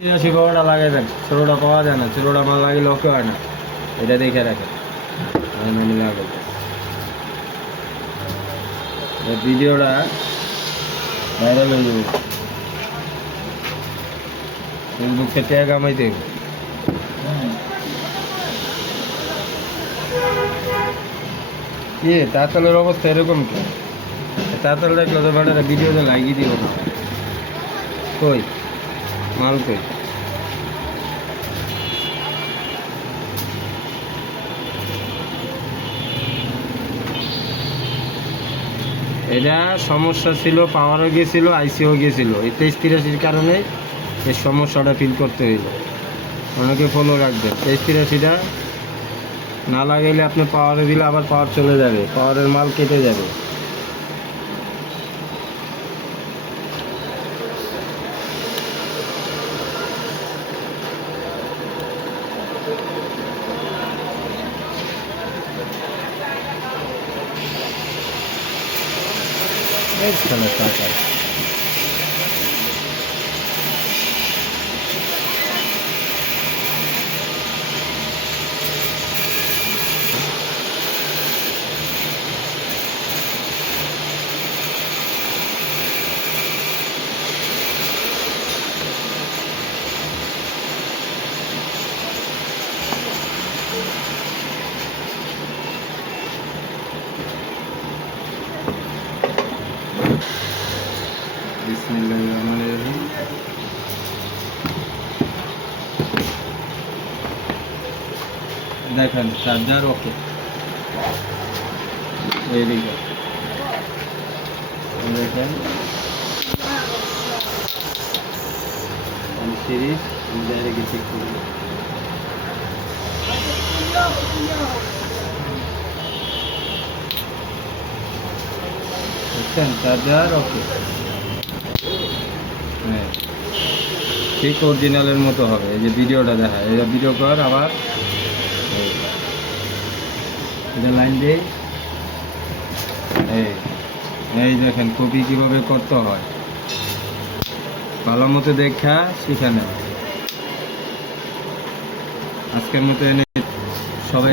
তিরাশি পাওয়াটা লাগাইবেন, ষোলোটা পাওয়া যায় না, ষোলোটা মাল লাগিলে ওকে হয় না, এটা দেখে রাখেন। ভিডিওটা ভাইরাল হয়ে যাবে, ফেসবুকে ট্যাগ আমাইতে কি তাঁতলের অবস্থা এরকম কি? তাঁতল দেখলে তো ভাড়া ভিডিওতে লাগিয়ে দিব না। কই মাল কই? এটা সমস্যা ছিল, পাওয়ারও গিয়েছিল, আইসিও গিয়েছিল। এই 2383 কারণে এই সমস্যাটা ফিল করতে হইল। অনেকে ফলো রাখবেন, 2383টা না লাগাইলে আপনি পাওয়ারে দিলে আবার পাওয়ার চলে যাবে, পাওয়ারের মাল কেটে যাবে। খেলা টাকা বিসমিল্লাহিররহমানিররহিম। দেখেন চার্জার ওকে, এইদিকে দেখেন সিরিজ ডাইরেক্ট চেক করব। দেখছেন চার্জার ওকে, হ্যাঁ ঠিক অরিজিনালের মতো হবে। এই যে ভিডিওটা দেখা, এই ভিডিও কর আবার এটা লাইন দেই, এই দেখেন কপি কিভাবে করতে হয়, ভালো মতো দেখা শিখে নেন। আজকের মতো এনে সবাই